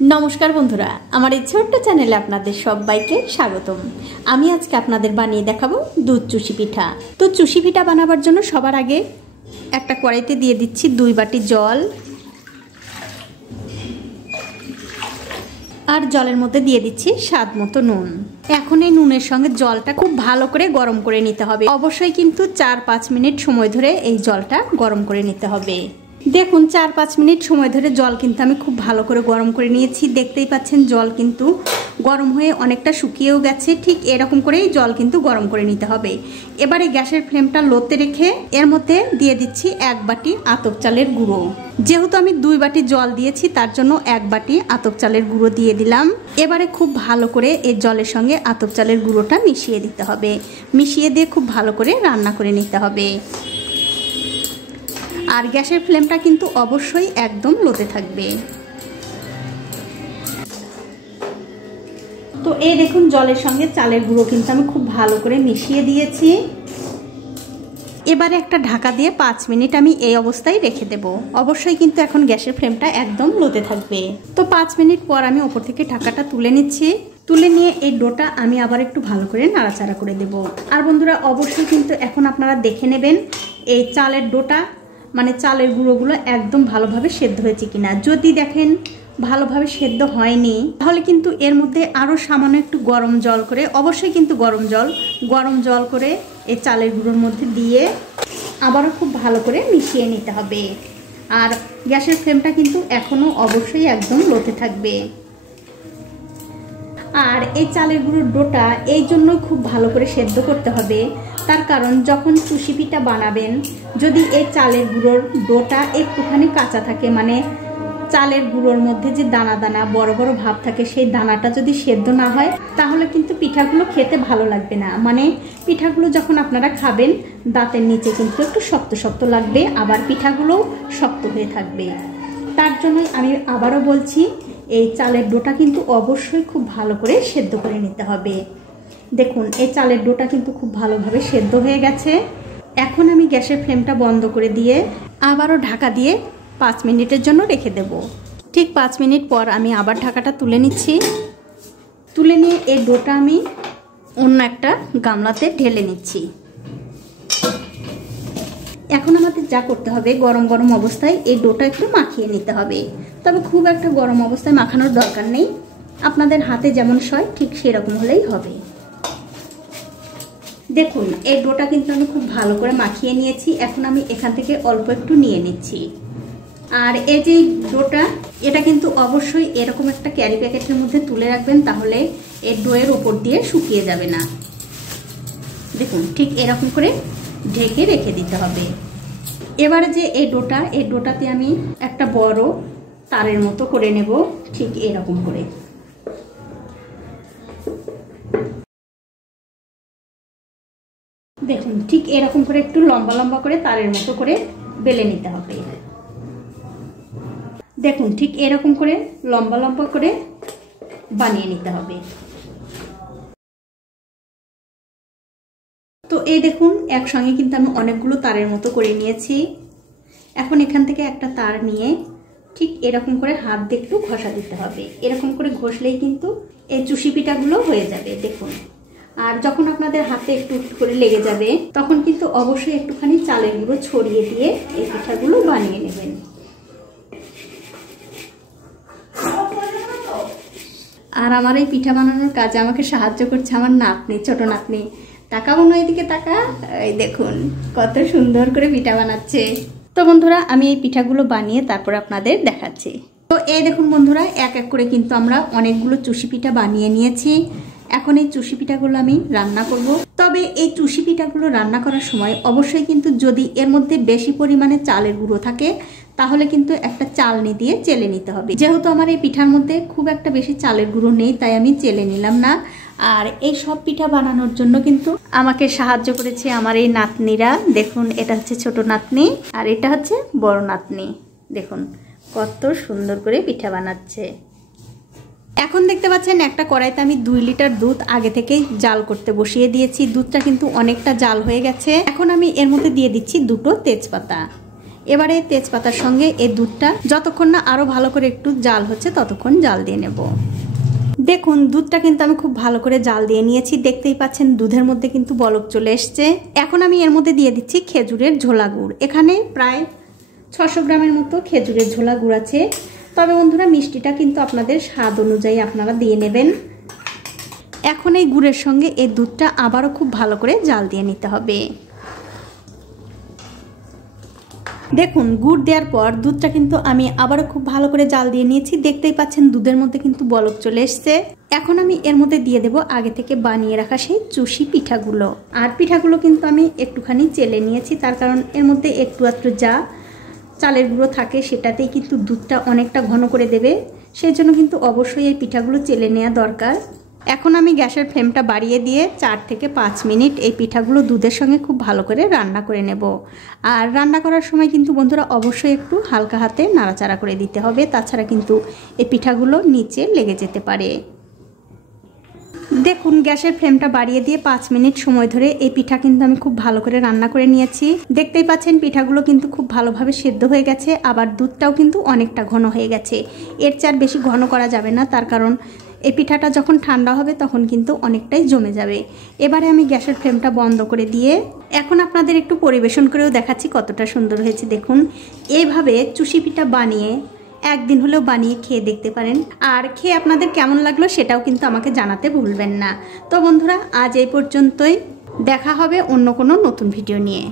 नमस्कार बंधुरा आमार এই ছোট্ট চ্যানেলে আপনাদের সবাইকে স্বাগতম। আমি আজকে আপনাদের বানিয়ে দেখাবো দুধ চুষি পিঠা। তো চুষি পিঠা বানাবার জন্য সবার আগে একটা কড়াইতে দিয়ে দিচ্ছি 2 বাটি জল, আর জলের মধ্যে দিয়ে দিচ্ছি স্বাদ মতো নুন। এখন এই নুনের সঙ্গে জলটা খুব ভালো করে গরম করে নিতে হবে। অবশ্যই কিন্তু 4-5 মিনিট সময় ধরে এই জলটা গরম করে নিতে হবে। দেখুন 4-5 মিনিট সময় ধরে জল কিন্তু আমি খুব ভালো করে গরম করে নিয়েছি। দেখতেই পাচ্ছেন জল কিন্তু গরম হয়ে অনেকটা শুকিয়েও গেছে। ঠিক এরকম করেই জল কিন্তু গরম করে নিতে হবে। এবারে গ্যাসের ফ্লেমটা লোতে রেখে এর মধ্যে দিয়ে দিচ্ছি 1 বাটি আতপ চালের গুঁড়ো। যেহেতু আমি 2 বাটি জল দিয়েছি তার জন্য 1 বাটি আতপ চালের গুঁড়ো দিয়ে দিলাম। এবারে খুব ভালো করে এই জলের সঙ্গে আতপ চালের গুঁড়োটা মিশিয়ে দিতে হবে। মিশিয়ে দিয়ে খুব ভালো করে রান্না করে নিতে হবে। আর গ্যাসের ফ্লেমটা কিন্তু অবশ্যই একদম লোতে থাকবে। তো এই দেখুন জলের সঙ্গে চালের গুঁড়ো কিন্তু আমি খুব ভালো করে মিশিয়ে দিয়েছি। এবারে একটা ঢাকা দিয়ে 5 মিনিট আমি এই অবস্থায় রেখে দেব। অবশ্যই কিন্তু এখন গ্যাসের ফ্লেমটা একদম লোতে থাকবে। তো 5 মিনিট পর আমি ওপর থেকে ঢাকাটা তুলে নিচ্ছি। তুলে নিয়ে এই ডোটা আমি আবার একটু ভালো করে নাড়াচাড়া করে দেব। আর বন্ধুরা অবশ্যই কিন্তু এখন আপনারা দেখে নেবেন এই চালের ডোটা মানে চালের গুঁড়োগুলো একদম ভালোভাবে সেদ্ধ হয়েছে কিনা। যদি দেখেন ভালোভাবে সেদ্ধ হয়নি তাহলে কিন্তু এর মধ্যে আরও সামান্য একটু গরম জল করে, অবশ্যই কিন্তু গরম জল করে এই চালের গুঁড়োর মধ্যে দিয়ে আবারও খুব ভালো করে মিশিয়ে নিতে হবে। আর গ্যাসের ফ্লেমটা কিন্তু এখনও অবশ্যই একদম লোতে থাকবে। আর এই চালের গুঁড়োর ডোটা এই জন্য খুব ভালো করে সেদ্ধ করতে হবে, তার কারণ যখন চুষি পিঠা বানাবেন যদি এই চালের গুঁড়োর ডোটা একটুখানি কাঁচা থাকে, মানে চালের গুঁড়োর মধ্যে যে দানা দানা বড় বড় ভাব থাকে সেই দানাটা যদি সেদ্ধ না হয় তাহলে কিন্তু পিঠাগুলো খেতে ভালো লাগবে না। মানে পিঠাগুলো যখন আপনারা খাবেন দাঁতের নিচে কিন্তু একটু শক্ত শক্ত লাগবে, আবার পিঠাগুলোও শক্ত হয়ে থাকবে। তার জন্যই আমি আবারও বলছি এই চালের ডোটা কিন্তু অবশ্যই খুব ভালো করে সেদ্ধ করে নিতে হবে। দেখুন এই চালের ডোটা কিন্তু খুব ভালোভাবে সেদ্ধ হয়ে গেছে। এখন আমি গ্যাসের ফ্লেমটা বন্ধ করে দিয়ে আবারও ঢাকা দিয়ে 5 মিনিটের জন্য রেখে দেব। ঠিক 5 মিনিট পর আমি আবার ঢাকাটা তুলে নিচ্ছি। তুলে নিয়ে এই ডোটা আমি অন্য একটা গামলাতে ঢেলে নিচ্ছি। এখন আমাদের যা করতে হবে গরম গরম অবস্থায় এই ডোটা একটু মাখিয়ে নিতে হবে। তবে খুব একটা গরম অবস্থায় মাখানোর দরকার নেই, আপনাদের হাতে যেমন সয় ঠিক সেরকম হলেই হবে। দেখুন এই ডোটা কিন্তু আমি খুব ভালো করে মাখিয়ে নিয়েছি। এখন আমি এখান থেকে অল্প একটু নিয়ে নিচ্ছি। আর এই যে ডোটা এটা কিন্তু অবশ্যই এরকম একটা ক্যারি প্যাকেটের মধ্যে তুলে রাখবেন, তাহলে এই ডোয়ের উপর দিয়ে শুকিয়ে যাবে না। দেখুন ঠিক এরকম করে ঢেকে রেখে দিতে হবে। এবারে যে এই ডোটাতে আমি একটা বড় তারের মতো করে নেব, ঠিক এরকম করে। দেখুন ঠিক এরকম করে একটু লম্বা লম্বা করে তারের মতো করে বেলে নিতে হবে। দেখুন ঠিক এরকম করে লম্বা লম্বা করে বানিয়ে নিতে হবে। তো এই দেখুন একসঙ্গে কিন্তু আমি অনেকগুলো তারের মতো করে নিয়েছি। এখন এখান থেকে একটা তার নিয়ে ঠিক এরকম করে হাত দিয়ে একটু ঘষা দিতে হবে। এরকম করে ঘষলেই কিন্তু এই চুষি পিঠাগুলো হয়ে যাবে। দেখুন আর যখন আপনাদের হাতে একটু একটু করে লেগে যাবে তখন কিন্তু অবশ্যই একটুখানি চালের গুঁড়ো ছড়িয়ে দিয়ে এই পিঠাগুলো বানিয়ে নেবেন। আর আমার এই পিঠা বানানোর কাজে আমাকে সাহায্য করছে আমার নাতনি, ছোট নাতনি। টাকা বোন এদিকে টাকা, এই দেখুন কত সুন্দর করে পিঠা বানাচ্ছে। তো বন্ধুরা আমি এই পিঠাগুলো বানিয়ে তারপর আপনাদের দেখাচ্ছি। তো এই দেখুন বন্ধুরা এক এক করে কিন্তু আমরা অনেকগুলো চুষি পিঠা বানিয়ে নিয়েছি। এখন এই চুষি পিঠাগুলো আমি রান্না করব। তবে এই চুষি পিঠাগুলো রান্না করার সময় অবশ্যই কিন্তু যদি এর মধ্যে বেশি পরিমাণে চালের গুঁড়ো থাকে তাহলে কিন্তু একটা চালনি দিয়ে চেলে নিতে হবে। যেহেতু আমার এই পিঠার মধ্যে খুব একটা বেশি চালের গুঁড়ো নেই তাই আমি চেলে নিলাম না। আর এই সব পিঠা বানানোর জন্য কিন্তু আমাকে সাহায্য করেছে আমার এই নাতনিরা। দেখুন এটা হচ্ছে ছোট নাতনি আর এটা হচ্ছে বড় নাতনি। দেখুন কত সুন্দর করে পিঠা বানাচ্ছে। এখন দেখতে পাচ্ছেন একটা কড়াইতে আমি 2 লিটার দুধ আগে থেকেই জাল করতে বসিয়ে দিয়েছি। দুধটা কিন্তু অনেকটা জাল হয়ে গেছে। এখন আমি এর মধ্যে দিয়ে দিচ্ছি 2টো তেজপাতা। এবারে তেজপাতার সঙ্গে এই দুধটা যতক্ষণ না আরও ভালো করে একটু জাল হচ্ছে ততক্ষণ জাল দিয়ে নেব। দেখুন দুধটা কিন্তু আমি খুব ভালো করে জাল দিয়ে নিয়েছি, দেখতেই পাচ্ছেন দুধের মধ্যে কিন্তু বলক চলে এসছে। এখন আমি এর মধ্যে দিয়ে দিচ্ছি খেজুরের ঝোলা গুড়। এখানে প্রায় 600 গ্রামের মতো খেজুরের ঝোলা গুড় আছে। তবে বন্ধুরা মিষ্টিটা কিন্তু আপনাদের স্বাদ অনুযায়ী আপনারা দিয়ে নেবেন। এখন এই গুড়ের সঙ্গে এই দুধটা আবারও খুব ভালো করে জাল দিয়ে নিতে হবে। দেখুন গুড় দেওয়ার পর দুধটা কিন্তু আমি আবারও খুব ভালো করে জাল দিয়ে নিয়েছি, দেখতেই পাচ্ছেন দুধের মধ্যে কিন্তু বলক চলে এসছে। এখন আমি এর মধ্যে দিয়ে দেব আগে থেকে বানিয়ে রাখা সেই চুষি পিঠাগুলো। আর পিঠাগুলো কিন্তু আমি একটুখানি চেলে নিয়েছি, তার কারণ এর মধ্যে একটু আধটু যা চালের গুঁড়ো থাকে সেটাতেই কিন্তু দুধটা অনেকটা ঘন করে দেবে, সেই জন্য কিন্তু অবশ্যই এই পিঠাগুলো চেলে নেওয়া দরকার। এখন আমি গ্যাসের ফ্লেমটা বাড়িয়ে দিয়ে 4 থেকে 5 মিনিট এই পিঠাগুলো দুধের সঙ্গে খুব ভালো করে রান্না করে নেব। আর রান্না করার সময় কিন্তু বন্ধুরা অবশ্যই একটু হালকা হাতে নাড়াচাড়া করে দিতে হবে, তাছাড়া কিন্তু এই পিঠাগুলো নিচে লেগে যেতে পারে। দেখুন গ্যাসের ফ্লেমটা বাড়িয়ে দিয়ে 5 মিনিট সময় ধরে এই পিঠা কিন্তু আমি খুব ভালো করে রান্না করে নিয়েছি। দেখতেই পাচ্ছেন পিঠাগুলো কিন্তু খুব ভালোভাবে সেদ্ধ হয়ে গেছে, আবার দুধটাও কিন্তু অনেকটা ঘন হয়ে গেছে। এর চেয়ে বেশি ঘন করা যাবে না, তার কারণ এই পিঠাটা যখন ঠান্ডা হবে তখন কিন্তু অনেকটাই জমে যাবে। এবারে আমি গ্যাসের ফ্লেমটা বন্ধ করে দিয়ে এখন আপনাদের একটু পরিবেশন করেও দেখাচ্ছি কতটা সুন্দর হয়েছে। দেখুন এইভাবে চুষি পিঠা বানিয়ে একদিন হলেও বানিয়ে খেয়ে দেখতে পারেন, আর খেয়ে আপনাদের কেমন লাগলো সেটাও কিন্তু আমাকে জানাতে ভুলবেন না। তো বন্ধুরা আজ এই পর্যন্তই, দেখা হবে অন্য কোনো নতুন ভিডিও নিয়ে।